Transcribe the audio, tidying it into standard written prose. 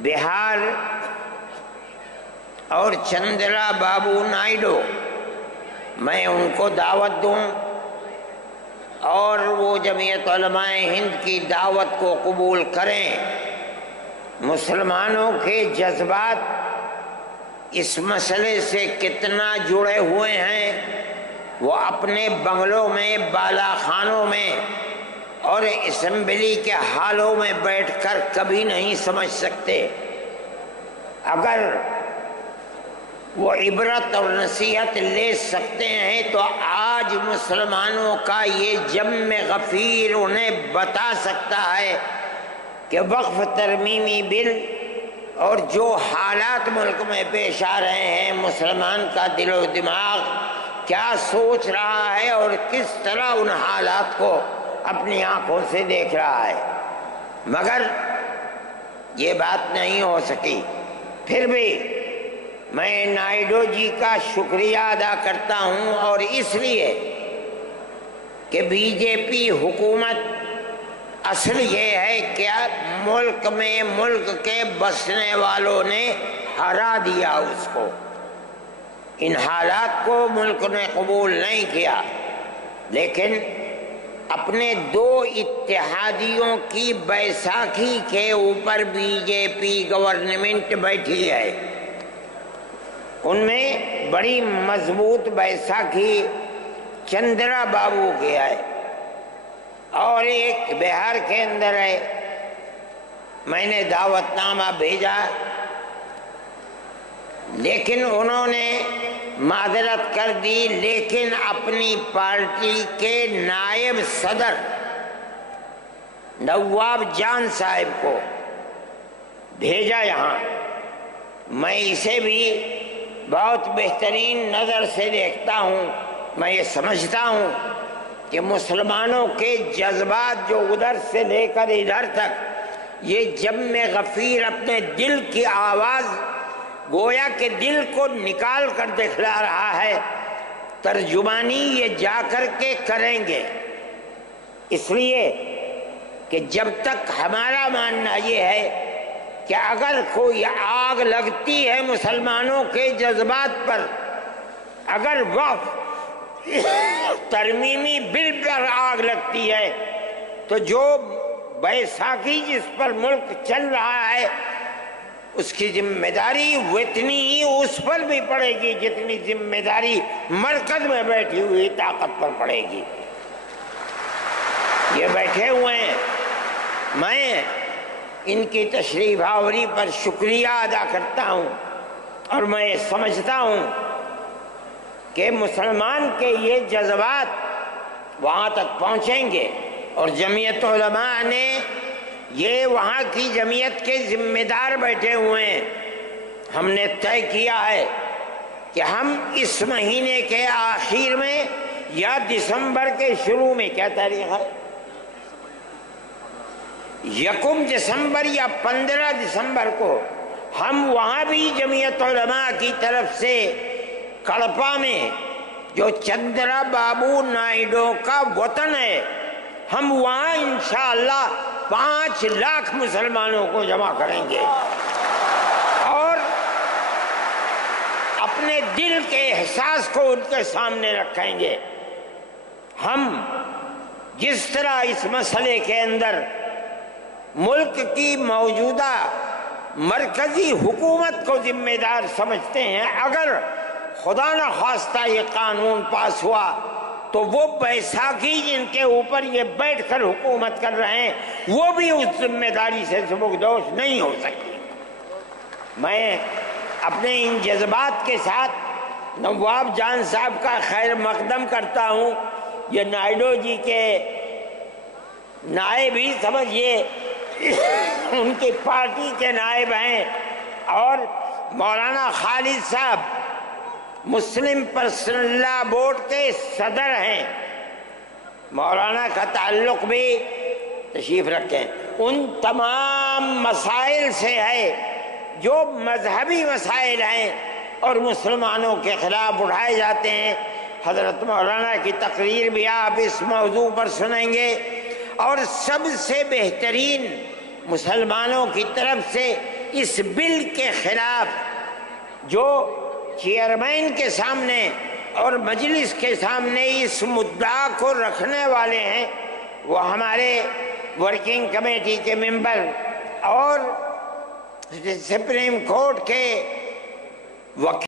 بہار اور چندرا بابو نائیڈو، میں ان کو دعوت دوں اور وہ جمعیت علماء ہند کی دعوت کو قبول کریں۔ مسلمانوں کے جذبات اس مسئلے سے کتنا جڑے ہوئے ہیں وہ اپنے بنگلوں میں، بالا خانوں میں اور اسمبلی کے ہالوں میں بیٹھ کر کبھی نہیں سمجھ سکتے۔ اگر وہ عبرت اور نصیحت لے سکتے ہیں تو آج مسلمانوں کا یہ جم غفیر انہیں بتا سکتا ہے کہ وقف ترمیمی بل اور جو حالات ملک میں پیش آ رہے ہیں، مسلمان کا دل و دماغ کیا سوچ رہا ہے اور کس طرح ان حالات کو اپنی آنکھوں سے دیکھ رہا ہے، مگر یہ بات نہیں ہو سکی۔ پھر بھی میں نائیڈو جی کا شکریہ ادا کرتا ہوں، اور اس لیے کہ بی جے پی حکومت اصل یہ ہے کہ ملک میں ملک کے بسنے والوں نے ہرا دیا اس کو، ان حالات کو ملک نے قبول نہیں کیا، لیکن اپنے دو اتحادیوں کی بیساکھی کے اوپر بی جے پی گورنمنٹ بیٹھی ہے۔ ان میں بڑی مضبوط بیساکھی چندرا بابو کی ہے اور ایک بہار کے اندر ہے۔ میں نے دعوت نامہ بھیجا، لیکن انہوں نے معذرت کر دی، لیکن اپنی پارٹی کے نائب صدر نواب جان صاحب کو بھیجا یہاں۔ میں اسے بھی بہت بہترین نظر سے دیکھتا ہوں۔ میں یہ سمجھتا ہوں کہ مسلمانوں کے جذبات جو ادھر سے لے کر ادھر تک، یہ جم غفیر اپنے دل کی آواز گویا کہ دل کو نکال کر دکھلا رہا ہے، ترجمانی یہ جا کر کے کریں گے، اس لیے کہ جب تک ہمارا ماننا یہ ہے کہ اگر کوئی آگ لگتی ہے مسلمانوں کے جذبات پر، اگر وقف ترمیمی بل پر آگ لگتی ہے، تو جو بیساکھی جس پر ملک چل رہا ہے اس کی ذمہ داری اتنی ہی اس پر بھی پڑے گی جتنی ذمہ داری مرکز میں بیٹھی ہوئی طاقت پر پڑے گی۔ یہ بیٹھے ہوئے ہیں، میں ان کی تشریف آوری پر شکریہ ادا کرتا ہوں، اور میں سمجھتا ہوں کہ مسلمان کے یہ جذبات وہاں تک پہنچیں گے، اور جمعیت علماء نے یہ وہاں کی جمعیت کے ذمہ دار بیٹھے ہوئے ہیں۔ ہم نے طے کیا ہے کہ ہم اس مہینے کے آخر میں یا دسمبر کے شروع میں، کیا تاریخ ہے، 1 دسمبر یا 15 دسمبر کو ہم وہاں بھی جمعیت علماء کی طرف سے کڑپا میں، جو چندرا بابو نائیڈو کا وطن ہے، ہم وہاں انشاءاللہ 5 لاکھ مسلمانوں کو جمع کریں گے اور اپنے دل کے احساس کو ان کے سامنے رکھیں گے۔ ہم جس طرح اس مسئلے کے اندر ملک کی موجودہ مرکزی حکومت کو ذمہ دار سمجھتے ہیں، اگر خدا نہ خواستہ یہ قانون پاس ہوا تو وہ بیساکھی جن کے اوپر یہ بیٹھ کر حکومت کر رہے ہیں وہ بھی اس ذمہ داری سے سبکدوش نہیں ہو سکتی۔ میں اپنے ان جذبات کے ساتھ نواب جان صاحب کا خیر مقدم کرتا ہوں۔ یہ نائیڈو جی کے نائب ہی سمجھیے، ان کی پارٹی کے نائب ہیں، اور مولانا خالد صاحب مسلم پرسنل لا بورڈ کے صدر ہیں، مولانا کا تعلق بھی تشریف رکھیں، ان تمام مسائل سے ہے جو مذہبی مسائل ہیں اور مسلمانوں کے خلاف اٹھائے جاتے ہیں۔ حضرت مولانا کی تقریر بھی آپ اس موضوع پر سنیں گے، اور سب سے بہترین مسلمانوں کی طرف سے اس بل کے خلاف جو چیئرمین کے سامنے اور مجلس کے سامنے اس مدعا کو رکھنے والے ہیں وہ ہمارے ورکنگ کمیٹی کے ممبر اور سپریم کورٹ کے وکیل